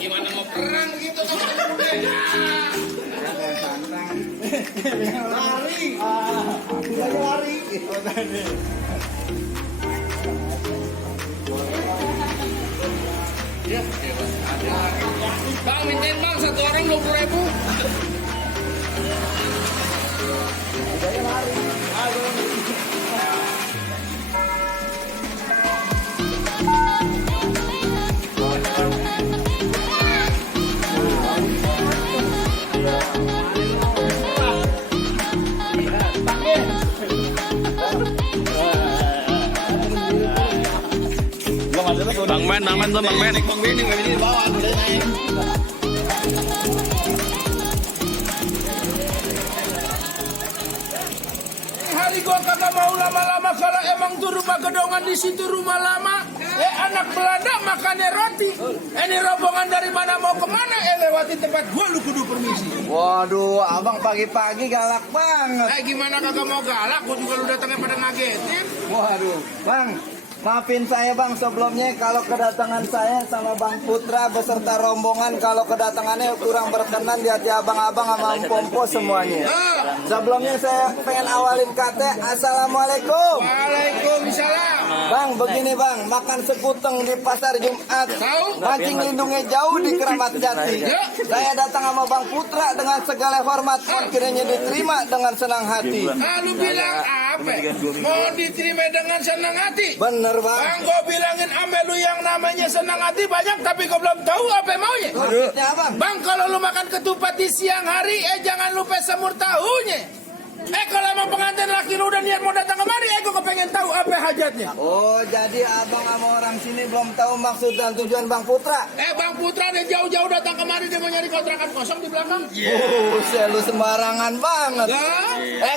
Gimana mau perang gitu kan? Lari. Lari. Ya, Bang, mintain bang, satu orang 20.000. Bang Men tuh Bang Men. Bang Ben nggak bisa dibawa, udah naik. Hari gua kagak mau lama-lama kalau emang tuh rumah gedongan di situ rumah lama. Anak Belanda makannya roti. Ini rombongan dari mana mau kemana? Lewati tempat gua lu kudu permisi. Waduh, abang pagi-pagi galak banget. Gimana kagak mau galak? Gua juga lu datangnya pada ngagetin. Waduh, bang, maafin saya bang sebelumnya kalau kedatangan saya sama Bang Putra beserta rombongan kalau kedatangannya kurang berkenan di hati abang-abang sama Pompo semuanya. Sebelumnya saya pengen awalin kata Assalamualaikum. Waalaikumsalam. Bang, begini bang, makan sekuteng di pasar Jumat, mancing lindungnya jauh di Keramat Jati. Saya datang sama Bang Putra dengan segala hormat, kiranya diterima dengan senang hati. Lu bilang apa? Mau diterima dengan senang hati? Bener bang. Bang, gue bilangin ame lu yang namanya senang hati banyak, tapi gue belum tahu apa maunya. Maksudnya abang? Bang, kalau lu makan ketupat di siang hari, jangan lupa semur tahunya. Kalau emang pengantin laki lu udah niat mau datang kemari, gue kepengen tahu apa hajatnya. Oh, jadi abang sama orang sini belum tahu maksud dan tujuan Bang Putra? Bang Putra dia jauh-jauh datang kemari, dia mau nyari kontrakan kosong di belakang. Lu sembarangan banget.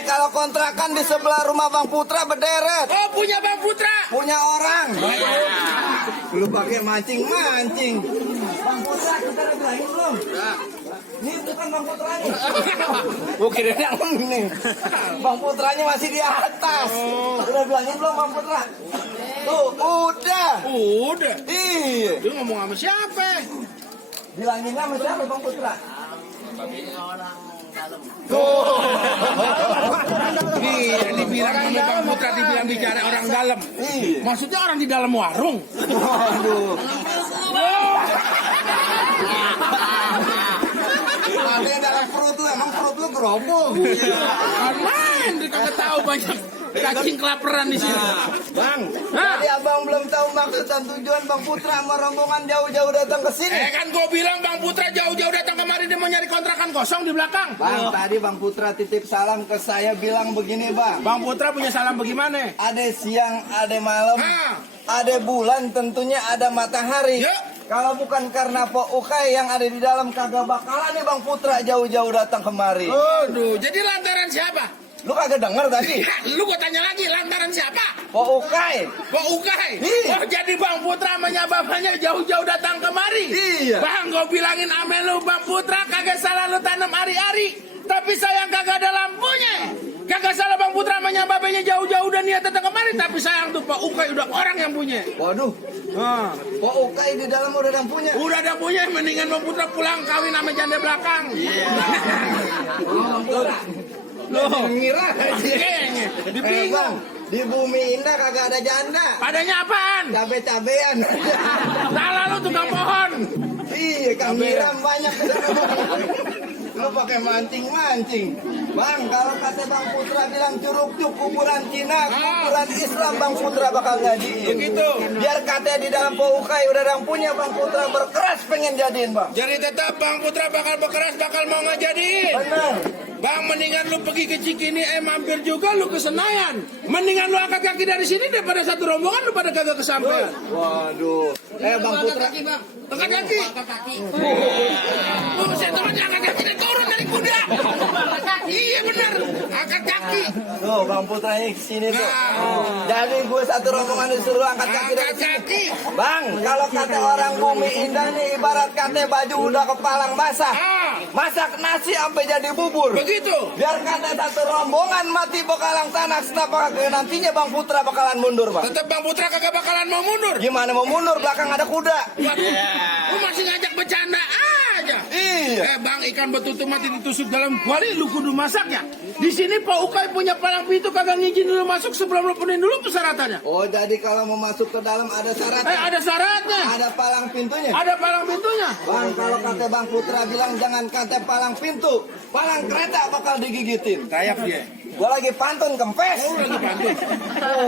Kalau kontrakan di sebelah rumah Bang Putra berderet. Oh, punya Bang Putra? Punya orang. Lu pakai mancing-mancing. Bang Putra, kita udah bilangin belum? Ini bukan Bang Putranya. Gue kira yang ini. Bang Putranya masih di atas. Udah bilangin belum Bang Putra? Tuh, udah. Udah. Iya. Lu ngomong sama siapa? Bilangin sama siapa Bang Putra? Dibilang sama Bang Putra, dibilang bicara orang dalam. Maksudnya orang di dalam warung. Waduh. Ada dalam perut lu, emang perut lu gerobong. Main, dia kagak tahu banyak cacing kelaparan di sini. Bang, jadi abang belum tahu maksud dan tujuan Bang Putra sama rombongan jauh-jauh datang ke sini. Kan gue bilang Bang Putra jauh-jauh datang kemari, dia mau nyari kontrakan kosong di belakang. Bang, tadi Bang Putra titip salam ke saya bilang begini bang. Bang Putra punya salam bagaimana? Ada siang, ada malam, ada bulan, tentunya ada matahari. Kalau bukan karena Po Ukai yang ada di dalam kagak bakalan nih Bang Putra jauh-jauh datang kemari. Aduh, jadi lantaran siapa? Lu kagak denger tadi? Lu gua tanya lagi, lantaran siapa? Po Ukai. Po Ukai? Iya. Oh, jadi Bang Putra bapaknya jauh-jauh datang kemari? Iya. Bang, gua bilangin ame lu Bang Putra kagak salah lu tanam ari-ari, tapi sayang kagak ada lampunya. Kagak salah Bang Putra bapaknya jauh-jauh dan niat datang kemari, tapi sayang tuh Po Ukai udah orang yang punya. Waduh. Po Ukai di dalam udah ada punya. Udah ada punya, mendingan Bang Putra pulang kawin sama janda belakang. Iya. Bang Putra. Loh, ngira Di bingung. Di bumi indah kagak ada janda. Padanya apaan? Cabe-cabean. Salah lu tukang pohon. Iya, Kang Miram banyak. Lu pakai mancing-mancing. Bang, kalau kata Bang Putra bilang curug-cuk kuburan Cina, kuburan Islam Bang Putra bakal ngajiin. Begitu. Biar katanya di dalam Po Ukai udah yang punya Bang Putra berkeras pengen jadiin Bang. Jadi tetap Bang Putra bakal berkeras, bakal mau ngajadiin. Benar. Bang, mendingan lu pergi ke Cikini, mampir juga lu ke Senayan. Mendingan lu angkat kaki dari sini daripada satu rombongan lu pada kagak kesampaian. Waduh. Bang Putra. Angkat kaki. Angkat kaki. Saya turun, angkat kaki, turun dari kuda. Angkat kaki. Iya benar. Angkat kaki. Tuh, Bang Putra ini kesini tuh. Nah. Jadi gue satu rombongan disuruh angkat kaki dari Angkat sini. kaki. Bang, kalau kata orang Bumi Indah nih ibarat kata baju udah kepalang basah. Ah. Masak nasi sampai jadi bubur. Begitu. Biar kata satu rombongan mati bakalang tanah, kenapa nantinya Bang Putra bakalan mundur, Bang? Tetap Bang Putra kagak bakalan mau mundur. Gimana mau mundur? Belakang ada kuda. Waduh, lu masih ngajak bercanda aja. Iya. Bang, ikan betutu mati ditusuk dalam kuali, lu kudu masaknya. Di sini Pak Ukay punya palang pintu kagak ngizin dulu masuk sebelum lu penuhin dulu persyaratannya. Oh, jadi kalau mau masuk ke dalam ada syaratnya. Ada syaratnya. Ada palang pintunya. Ada palang pintunya. Bang, kalau kata Bang Putra bilang jangan kata palang pintu, palang kereta bakal digigitin. Kayak dia. Gua lagi pantun kempes.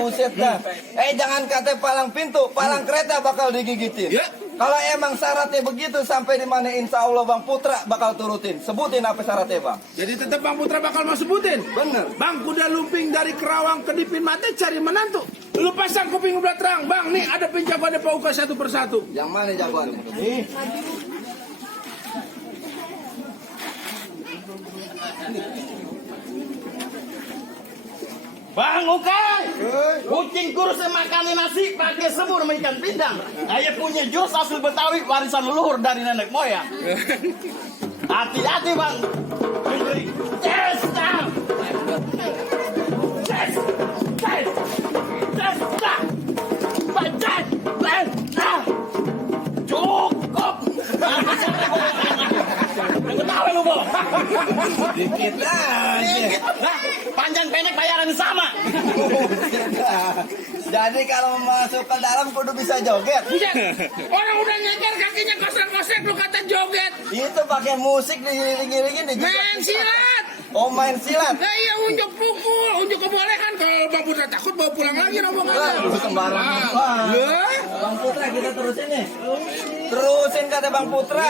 Buset dah. Jangan kata palang pintu, palang kereta bakal digigitin. Ya. Kalau emang syaratnya begitu sampai di mana insya Allah Bang Putra bakal turutin. Sebutin apa syaratnya, Bang? Jadi tetap Bang Putra bakal mau sebutin. Bener. Bang, kuda lumping dari Kerawang ke Dipin Mate cari menantu. Lu pasang kuping udah terang. Bang, nih ada penjagoannya Pak Ukay satu persatu. Yang mana jagoannya? Nih. Bang Ukay, kucing kurus makan nasi pakai semur sama ikan pindang. Ayah punya jus asli Betawi warisan leluhur dari nenek moyang. Hati-hati bang. Yes, stop. Yes, yes, yes, stop. Yes, yes, stop. Cukup. Ketawa lu boh. Dikit aja. Panjang pendek bayaran sama. Jadi kalau masuk ke dalam kudu bisa joget. Buset, orang udah nyeker kakinya kosek-kosek lu kata joget. Itu pakai musik diiring-iringin di Main silat. Oh, main silat. Nah iya unjuk pukul, unjuk kebolehkan. Kalau Bang Putra takut bawa pulang lagi rombongannya. Lu sembarangan. Lah. Bang Putra kita terusin nih. Terusin kata Bang Putra.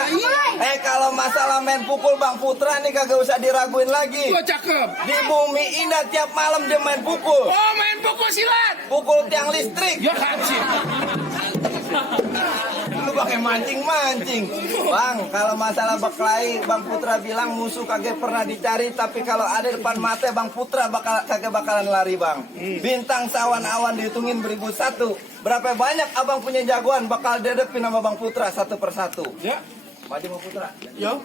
Kalau masalah main pukul Bang Putra nih kagak usah diraguin lagi. Gua cakep. Di Bumi Indah tiap malam dia main pukul. Oh main pukul silat. Pukul tiang listrik. Ya hansip. Lu pakai mancing-mancing. Bang, kalau masalah berkelahi Bang Putra bilang musuh kagak pernah dicari, tapi kalau ada depan mata Bang Putra kagak bakalan lari, Bang. Bintang sawan awan dihitungin 1001. Berapa banyak abang punya jagoan bakal dedepin sama Bang Putra satu persatu. Ya. Maju Bang Putra. Yo.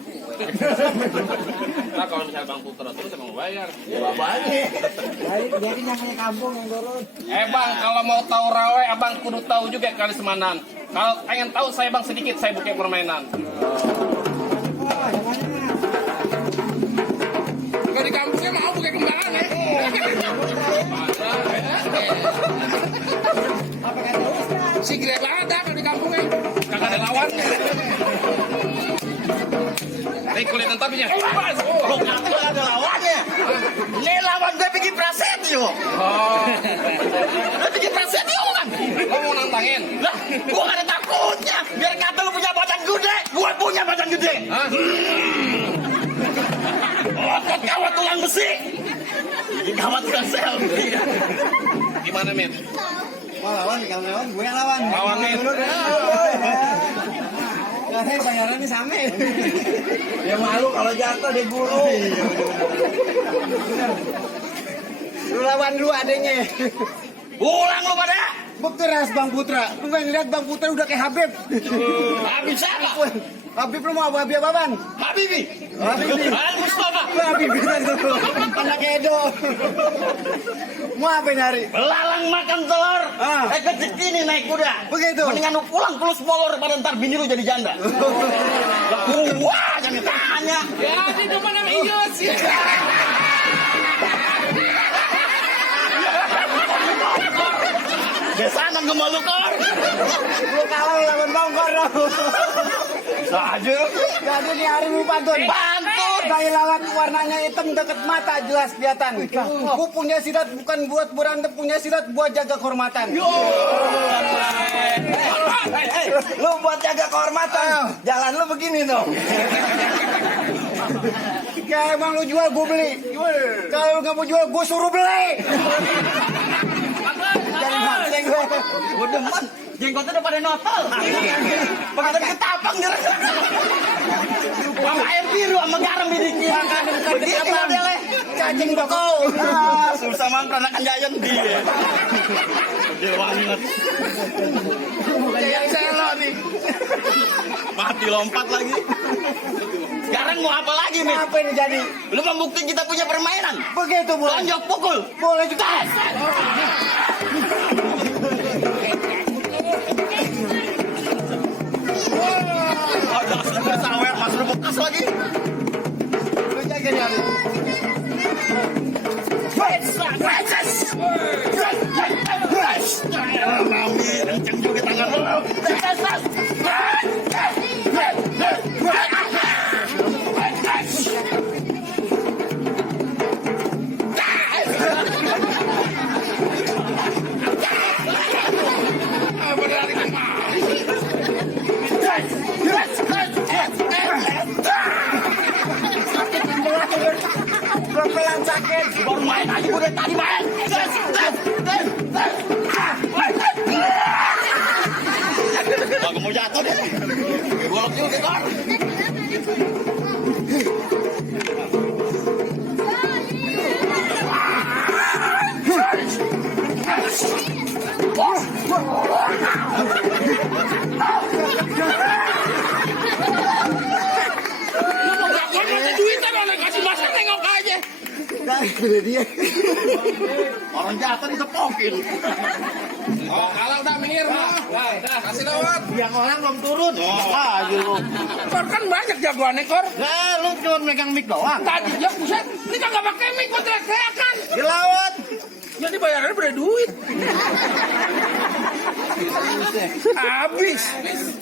Nah, kalau misalnya Bang Putra terus emang bayar. Jadi namanya kampung yang dorong. Bang, kalau mau tahu rawe, abang kudu tahu juga kali semanan. Kalau pengen tahu saya bang sedikit, saya buka permainan. Kalau di kampungnya mau buka kembangan ya. Sigre banget dah kalau di kampungnya. Kagak ada lawan. Nih kulit tapinya. Lo kata ada lawannya. Ini lawan gue bikin Prasetyo. Gue bikin Prasetyo kan. Lo mau nantangin? Lah, gue gak ada takutnya. Biar kata lu punya badan gede, gue punya badan gede. Hah? Otot kawat tulang besi. Ini kawat tulang selfie. Gimana, Mit? Mau lawan, kalau lawan gue yang lawan. Lawan, Mit. Karena bayarannya sama. Ya malu kalau jatuh dia guru. Lu lawan dulu adanya. Ulang lu pada. Bukti ras Bang Putra. Lu gak ngeliat Bang Putra udah kayak Habib. Habib siapa? Habib lu mau Habib apaan? Habibi. Habibi. Mustafa. Habib kan tuh. Anak Edo. Mau apa nyari? Belalang makan telur. Ah. Kecil ini naik kuda. Begitu. Mendingan lu pulang plus molor pada ntar bini lu jadi janda. Wah, jangan tanya. Ya di depan sama Ius. Besanan ke Malukor. Lu kalah lawan Bongkor dong. Saja. Jadi nih hari lu pantun. Pantun. Dari lawan warnanya hitam deket mata jelas kelihatan. Aku punya sidat bukan buat berantem, punya sidat buat jaga kehormatan. Lu buat jaga kehormatan. Jalan lu begini dong. Ya emang lu jual gue beli. Kalau lu gak mau jual gue suruh beli. Jangan mancing gue. Gue demen. Jenggotnya udah pada notol. Begitu ketapang dia. Sama air biru sama garam bidiknya. Begitu modelnya. Cacing bakau. Susah mampir anak jayan dia. Dia banget. Yang selo nih. Mati lompat lagi. Sekarang mau apa lagi nih? Apa ini jadi? Lu membuktikan kita punya permainan. Begitu boleh. Tonjok pukul. Boleh juga. Oh, dasar sawer masuk bekas lagi. Lu jaga nih Ali. Mami, kenceng juga tangan lu. Pelan sakit. Baru main aja gue dari tadi main. Wah, gue mau jatuh deh. Golok juga kan. Duitan orang kasih masa nengok aja. Dia. Orang jatuh ditepokin. Oh, kalau udah minggir mah. Kasih lewat. Yang orang belum turun. Kor kan banyak jagoan ekor. Nah, lu cuma megang mic doang. Tadi ya buset. Ini kan gak pakai mic buat teriak-teriakan. Dilawat. Jadi bayarannya pada duit. Habis.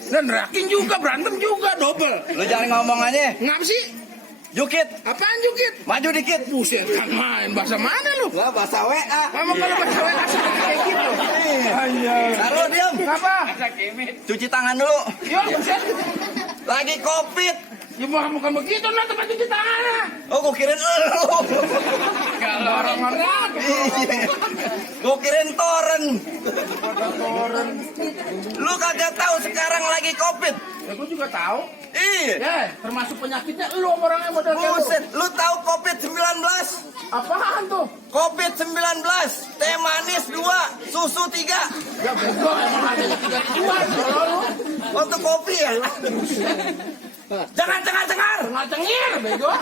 Dan raking juga, berantem juga, double. Lu jangan ngomong aja. Ngapa sih? Jukit, Apaan jukit? maju dikit. Buset, kan main bahasa mana lu? Lah bahasa WA. Kamu kalau bahasa WA suka kayak gitu. Lalu diam. Kenapa? Cuci tangan dulu. Yuk, buset. Lagi covid. Ya bukan begitu, nah tempat cuci tangan. Oh, gua kirain lu. Kalau orang-orang. Gua kirain toren. Lu kagak tahu sekarang lagi covid. Ya gue juga tahu. Iya. Ya, termasuk penyakitnya lu orangnya model kayak lu. Buset, lu tahu COVID-19? Apaan tuh? COVID-19, teh manis 2, susu 3. Ya bego, emang adanya 3 tuan. Kalau lu Untuk kopi ya? Jangan cengar-cengar. tengah-cengir, bego.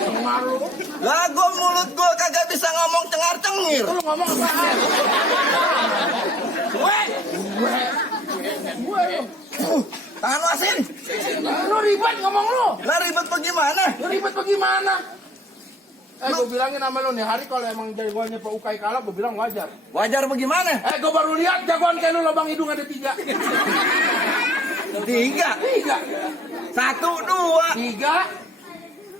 Cengar lu. Lah gua mulut gua kagak bisa ngomong cengar-cengir. Lu ngomong apaan? Gue, Gue lu. tangan lu asin. Lu ribet ngomong lu. Lah ribet bagaimana? Lu ribet bagaimana? Gue bilangin sama lu nih, hari kalau emang jagoannya Pak Ukai kalah, gue bilang wajar. Wajar bagaimana? Gue baru lihat jagoan kayak lu lubang hidung ada 3. 3. 3. 1, 2. 3.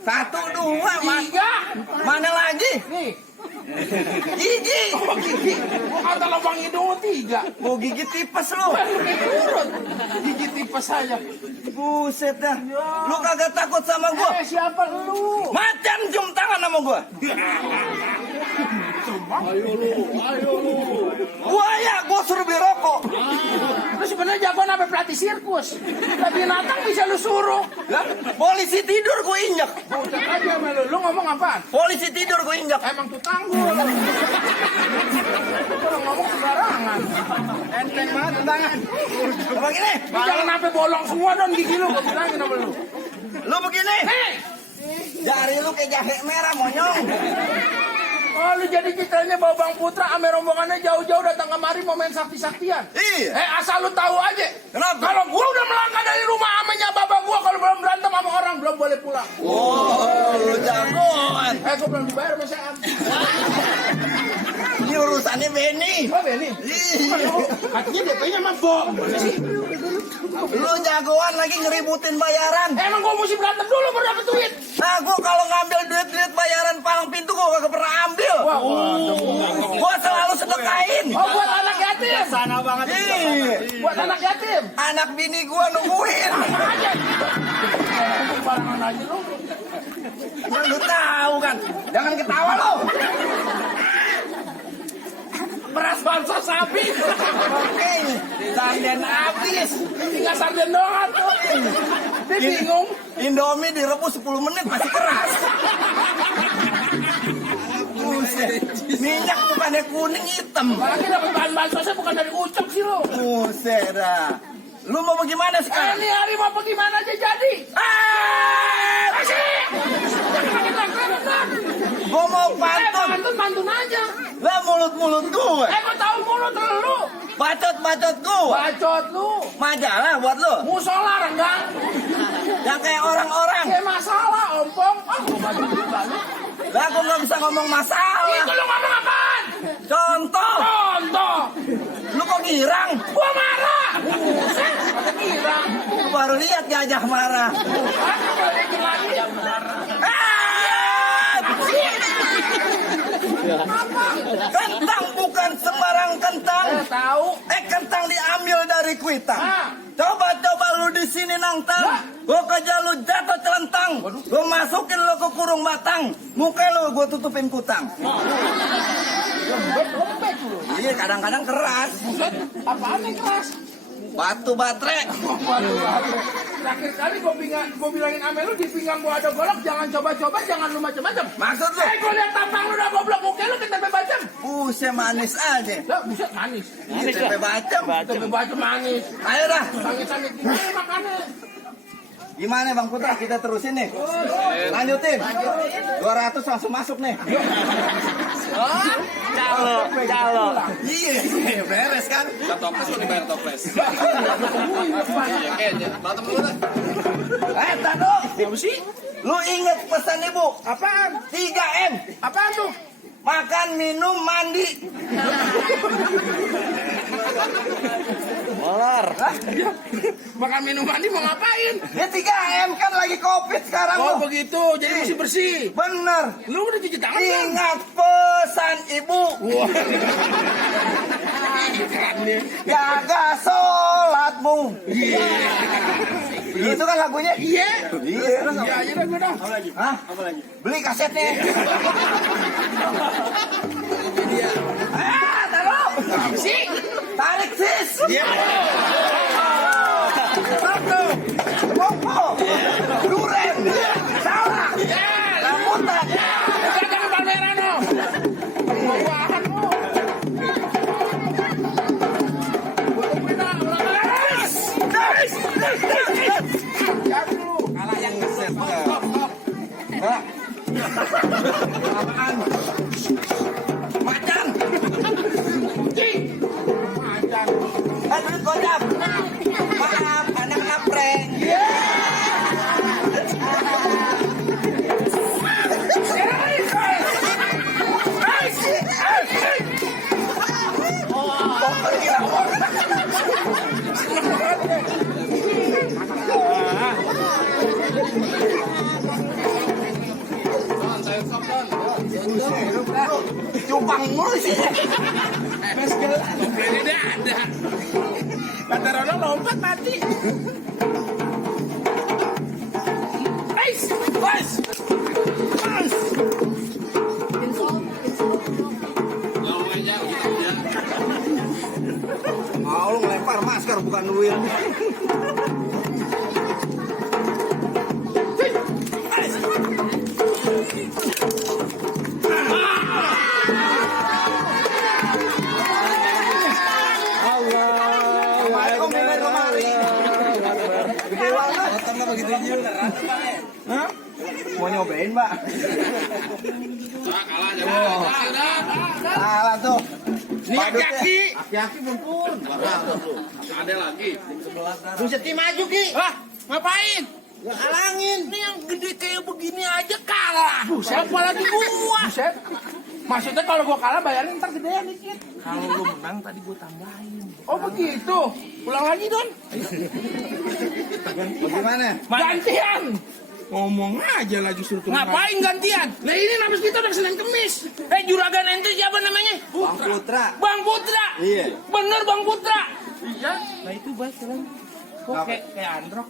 1, 2. 3. Mana lagi? Nih. Gigi. Gigi. Gua kata lubang hidung 3. Mau gigi tipes lu. Urut. Gigi tipes aja. Buset dah. Lu kagak takut sama gua? Siapa lu? Macam cium tangan sama gua. Ayo lu. Buaya gua suruh beli rokok. Lu sebenarnya jagoan apa pelatih sirkus? Lah binatang bisa lu suruh. Lah, polisi tidur gua injak. Bukan aja sama lu. Lu ngomong apaan? Polisi tidur gua injak. Emang tukang gua. Kalau ngomong sembarangan. Enteng banget tangan. Apa gini? Lu jangan sampai bolong semua dong gigi lu. Gua bilangin sama lu. Lu begini. Hei! Jari lu kayak jahe merah monyong. Oh, lu jadi ceritanya bawa Bang Putra ame rombongannya jauh-jauh datang kemari mau main sakti-saktian. Iya. Asal lu tahu aja. Kenapa? Kalau gua udah melangkah dari rumah amenya bapak gua kalau belum berantem sama orang belum boleh pulang. Oh, lu jagoan. Gua belum dibayar sama Syam. Ini urusannya Benny. Oh, Beni. Iya. Katanya DP-nya mah bom. Lu jagoan lagi ngeributin bayaran. Emang gua mesti berantem dulu baru dapet duit. Nah, gua kalau ngambil duit bayaran palang pintu gua kagak pernah ambil. Wah, Gua selalu sedekain. oh buat anak yatim. Sana banget. Iya. Buat anak yatim. Anak bini gua nungguin. Aja. Barangan aja lu. Lu tahu kan? Jangan ketawa lu. beras bangsa sapi. Oke, sarden habis. Tinggal sarden doang tuh. Dia bingung. Indomie direbus 10 menit masih keras. Buset. Minyak bukannya kuning hitam. Lagi dapat bahan bansosnya bukan dari ucap sih lo. Buset dah. Lu mau bagaimana sekarang? Ini hari mau pergi mana aja jadi. Masih. Gua mau pantun. Pantun aja. Lah mulut-mulut gue. Gua tahu mulut lu. Bacot-bacot gue. Bacot lu. Majalah buat lu. Musola renggang. Yang kayak orang-orang. Kayak masalah ompong. Gua baju juga lu. Lah gua nggak bisa ngomong masalah. Itu lu ngomong apaan? Contoh. Contoh. Lu kok girang? Gua marah. Buset. Ada girang. Lu baru lihat Gajah marah. Aku balikin lagi. Kentang bukan sembarang kentang. Tahu. Kentang diambil dari kuitang. Ah. Coba-coba lu di sini nangtang. Gua kerja lu jatuh celentang. Gua masukin lu ke kurung batang. Muka lu gua tutupin kutang. Lembek lu. Iya, kadang-kadang keras. Buset. Apaan yang keras? Batu baterai. Terakhir kali gue bilangin ame lu di pinggang gua ada golok, jangan coba-coba, jangan lu macam-macam. Maksud lu? Gue lihat tampang lu udah goblok, muka lu kita bacem. Buset manis aja. Lah, buset manis. Kita bacem. Kita bacem manis. Ayo dah. Sangit-sangit gimana makannya? Gimana Bang Putra? Kita terusin nih. Lanjutin. 200 langsung masuk nih. Calo. Iya, beres kan? Toples kok dibayar toples. Tado. Apa sih? Lu inget pesan ibu? Apaan? 3M. Apaan tuh? Makan, minum, mandi. Molar. Makan minum mandi mau ngapain? Ya 3M kan lagi Covid sekarang Oh lu. begitu, jadi mesti bersih. Bener. Lu udah cuci tangan kan? Ingat pesan ibu. Keren nih. Jaga sholatmu. Itu kan lagunya. Iya. Iya. Iya aja dah gue dah. Hah? Beli kasetnya. Taruh. Sih. Tarik sis. Iya. Satu. Popo. Duren. Salah. Ya. Rambutan. Bukan jangan pameran no. Bawahan lo. Jangan lu. Kalah yang ngeset. Nah. Apaan? Macan. Macan. Duit gocap. Maaf, anak napreng. Cupang mulu sih. Ini dia ada. Kata Rono lompat mati. Ais, ais, ais. Mau lu ngelempar masker bukan duit. Mau nyobain, Mbak? Salah tuh. Ini aki-aki. Aki-aki mumpun. Ada lagi. Buset Ki maju Ki. Wah, ngapain? Alangin. Ini yang gede kayak begini aja kalah. Buset, apalagi gua. Buset. Maksudnya kalau gua kalah bayarin ntar gedean dikit. Kalau lu menang tadi gua tambahin. Oh begitu. Ulang lagi Don. Bagaimana? Gantian. Ngomong aja lagi suruh turun. Ngapain gantian? Nah ini nafas kita udah Senin Kemis. Juragan ente siapa namanya? Bang Putra. Bang Putra. Iya. Bener Bang Putra. Iya. Nah itu baik keren. Kok kayak androk?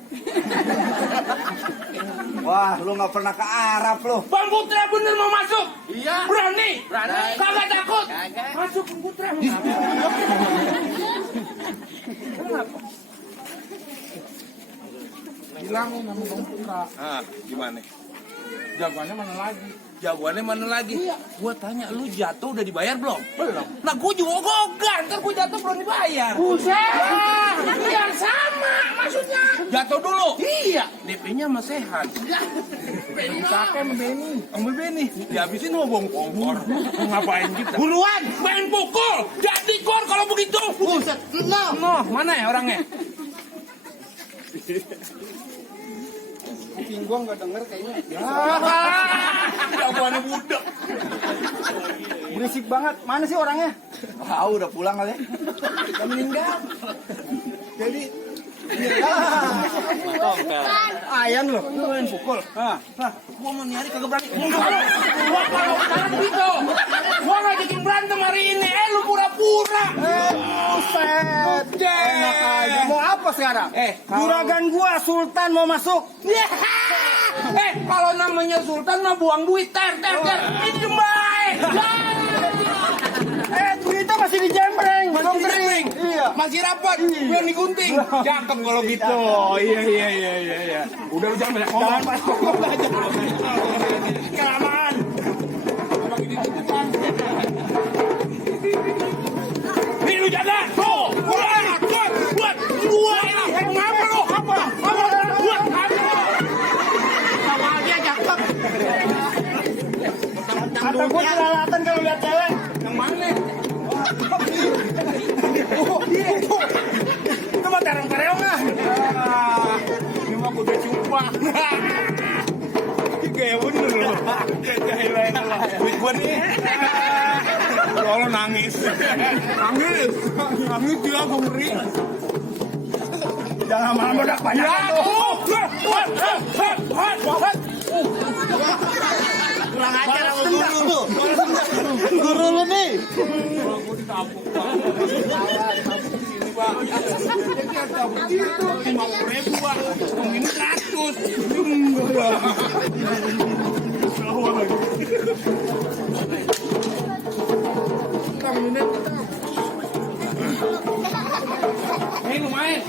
Wah, lu nggak pernah ke Arab lu. Bang Putra bener mau masuk? Iya. Berani? Berani. Kagak takut? Kagak. Masuk Bang Putra. Bilangin sama Bang Putra. Ah, gimana? Jagoannya mana lagi? Jagoannya mana lagi? Gua tanya lu jatuh udah dibayar belum? Belum. Nah gua juga ogogan, ntar gua jatuh belum dibayar. Buset. Yang sama maksudnya. Jatuh dulu. Iya. DP-nya sama sehat. Benny pakai sama Benny. Sama Benny. Dihabisin sama bongkor. Ngapain kita? Buruan, main pukul. Jadi gor kalau begitu. Buset. No. Noh, mana ya orangnya? Kuping gua nggak denger kayaknya. Jagoannya budak. Berisik banget. Mana sih orangnya? Ah, udah pulang kali. Udah meninggal. Jadi Ayan loh, lu main pukul. Gua mau nyari kagak berani. Gua kalau sekarang gitu. Gua ngajakin berantem hari ini. Lu pura-pura. Buset. Enak aja. Mau apa sekarang? Juragan gua Sultan mau masuk. Kalau namanya Sultan mah buang duit. Ter. Minjem baik. Duitnya masih di jembreng. Belum kering. Iya. Masih rapat. Belum digunting. Cakep kalau gitu. Iya. Udah lu jangan banyak ngomong. Kelamaan. Nih lu jaga. Tuh. Buat. Dua ini. Ngapa lu? Apa? Buat. Sama aja cakep. Kata gua jelalatan kalau lihat cewek. Yang mana? Itu mah terong-terong ah. Ini mah kuda cupang. Kayak bener loh. Duit gua nih. Kalau nangis. Nangis dia gua ngeri. Jangan lama-lama udah banyak. Kurang ajar sama guru lu. Guru lu nih. Ini lumayan.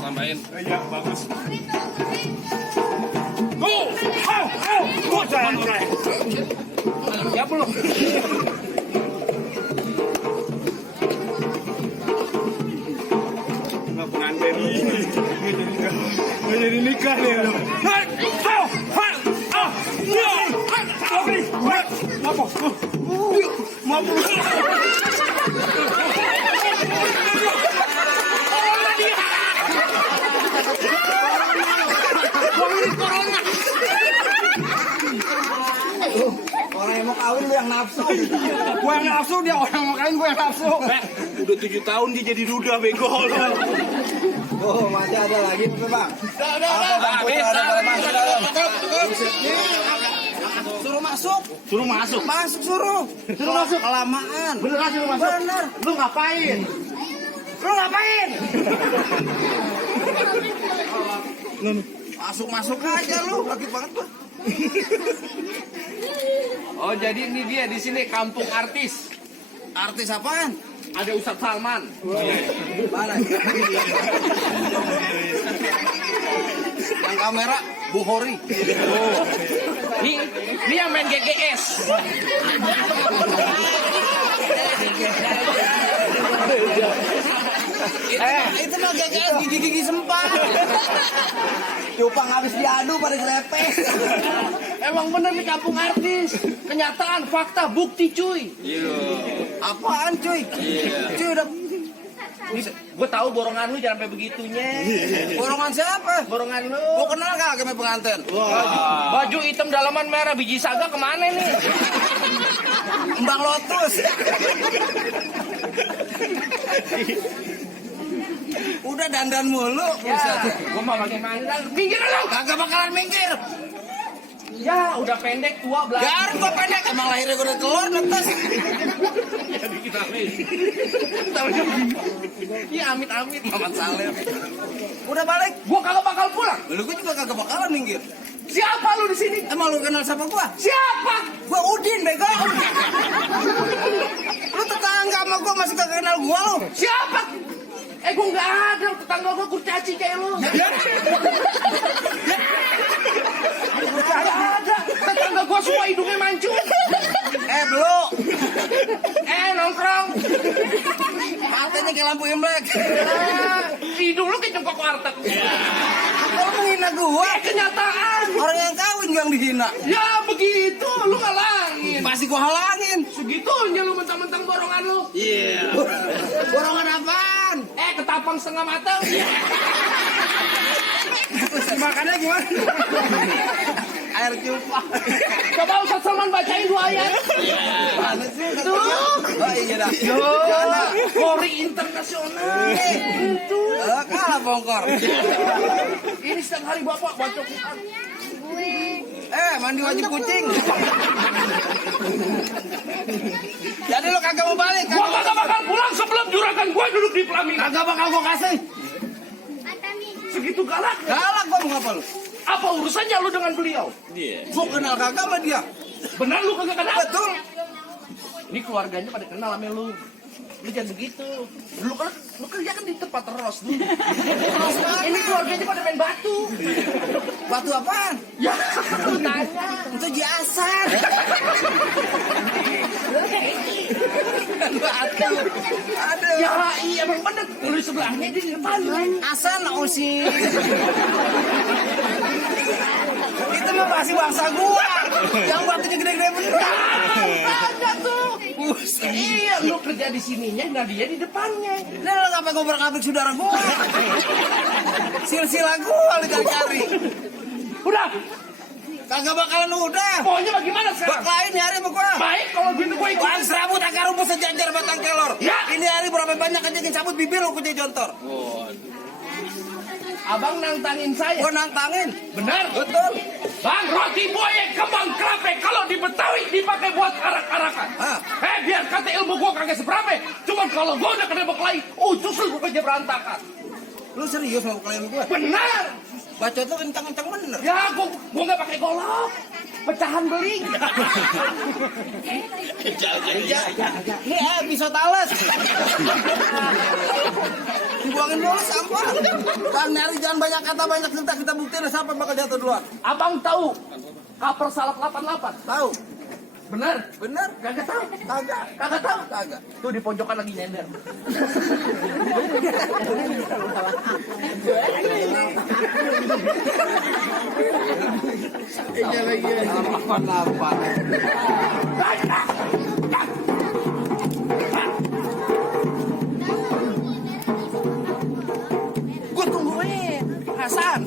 Tambahin. Iya, bagus. Ya belum. Nggak pengantin ini. Nggak jadi nikah nih. Orang yang mau kawin lu yang nafsu. Gua yang nafsu, dia orang mau kawin, gua yang nafsu. Udah 7 tahun dia jadi duda bego. Oh, masih ada lagi tuh, Bang. Apa Bang Putra ada masuk dalam? Suruh masuk. Suruh masuk. Masuk suruh. Suruh masuk. Kelamaan. Beneran suruh masuk. Bener. Lu ngapain? Lu ngapain? Masuk aja lu, lagi banget gua. Oh jadi ini dia di sini kampung artis. Artis apaan? Ada Ustadz Salman. Mana? Yang kamera Bukhori. Ini yang main GGS. Itu mah gagal gigi-gigi sempat. Cupang habis diadu pada gelepes. Emang bener nih kampung artis. Kenyataan, fakta, bukti cuy. Apaan cuy? Cuy udah Gue tahu borongan lu jangan sampai begitunya. borongan siapa? Borongan lu. Gua kenal kagak sama pengantin? Baju hitam dalaman merah biji saga kemana nih? Kembang lotus. Udah dandan mulu. Gua mau pakai mandang. Minggir lu. Kagak bakalan minggir. Ya, udah pendek tua belakang. Garut gua pendek. Emang lahirnya gua udah telur netes. Iya, amit-amit. Mamat Saleh. Udah balik. Gua kagak bakal pulang. Lu gua juga kagak bakalan minggir. Siapa lu di sini? Emang lu kenal sama gua? Siapa? Gua Udin bego. Lu tetangga sama gua masih kagak kenal gua lu. Siapa? Gua nggak ada tetangga gua kurcaci kayak lu. Nggak ada. Tetangga gua semua hidungnya mancung. Belum. Nongkrong. Matanya kayak lampu imlek. Hidung lu kayak cengkok warteg. Lu menghina gua. Kenyataan. Orang yang kawin yang dihina. Ya begitu, lu ngalangin. Pasti gua halangin. Segitunya lu mentang-mentang borongan lu. Borongan apaan? Ketapang setengah matang. Makannya gimana? Air cupang. Coba Ustaz Salman bacain 2 ayat. Mana sih? Tuh. Oh iya dah. Kori internasional. Kalah bongkor. Ini setiap hari bapak baca Quran. Mandi wajib kucing. Jadi lo kagak mau balik? Gua kagak bakal pulang sebelum juragan gua duduk di pelaminan. Kagak bakal gua kasih. Segitu galak. Galak gua mau apa lu? Apa urusannya lu dengan beliau? Gua kenal kagak sama dia. Benar lu kagak kenal? Betul. Ini keluarganya pada kenal sama lu. Lu jangan begitu. Lu kerja kan di tempat terus dulu. Ini keluarganya pada main batu. Batu apaan? Ya, lu tanya. Itu jiasan. Aduh. Ya, iya emang bener. Lu di sebelahnya dia di depan. Asan sih. Itu mah masih bangsa gua. Yang batunya gede-gede bener. Ada tuh. Iya, lu kerja di sininya, nah dia di depannya. Nah, lo ngapa ngobrak-ngabrik saudara gua? Silsilah gua lu cari-cari. Udah, Kagak bakalan udah. pokoknya bagaimana sekarang? Bak lain hari sama gua. Baik, kalau gitu gue ikut. Bang serabut akar rumput sejajar batang kelor. Ya. Ini hari berapa banyak kejadian cabut bibir lu kucing jontor. Abang nantangin saya. Gua nantangin. Benar? Betul. Bang, roti buaya kembang kelapa kalau di Betawi dipakai buat arak-arakan. Hah? Biar kata ilmu gua kagak seberapa. Cuman kalau gua udah kena beklai, justru gua kerja berantakan. Lu serius mau klien gua? Benar. Bacot lu kencang-kencang bener. Ya, gua nggak pakai golok. Pecahan beling. Ini bisa tales. Dibuangin dulu sampah. Dan nyari jangan banyak kata banyak cerita kita buktiin siapa bakal jatuh duluan. Abang tahu kaper salap 88? Tahu? Benar? Bener? Kagak tahu? Kagak. Kagak tahu? Kagak. Tuh di pojokan lagi nyender. Apa-apa. Gue tungguin Hasan.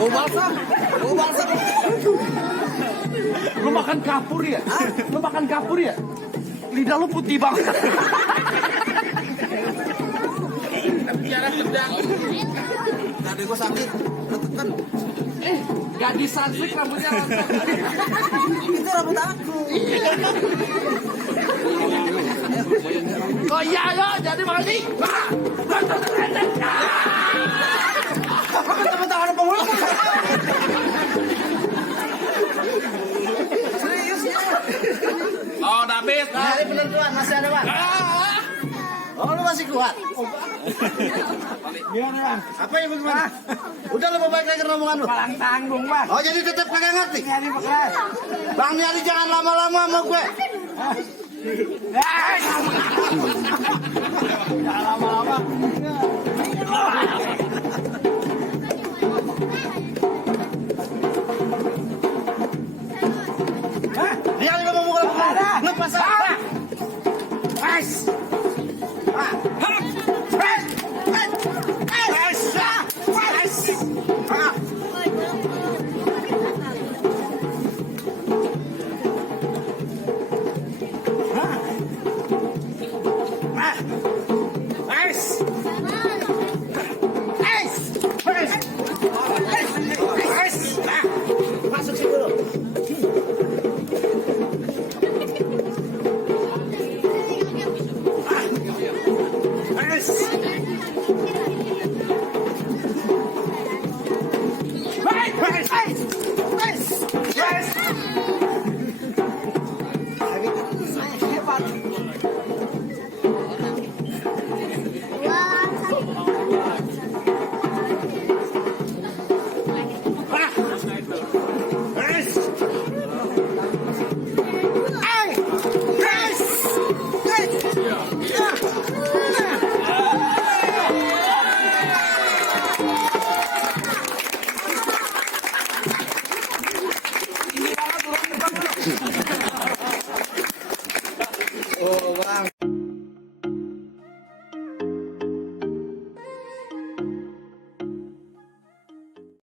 Bau balsam. Bau balsam. Lu makan kapur ya? Lu makan kapur ya? Lidah lu putih banget. Dada gua sakit. Lu tekan. Gak disanslik rambutnya rontok. Itu rambut aku. Oh iya ya, jadi mandi. Teman-teman ada penghulu. Serius ya? Oh, udah habis. Hari penentuan masih ada Bang. Oh lu masih kuat? Gimana Bang? Apa yang bagaimana? Udah lu mau balik lagi ke rombongan lu? Palang tanggung, Bang. Oh jadi tetap kagak ngerti? Nyari bekas. Bang Nyari jangan lama-lama sama gue. Jangan lama-lama.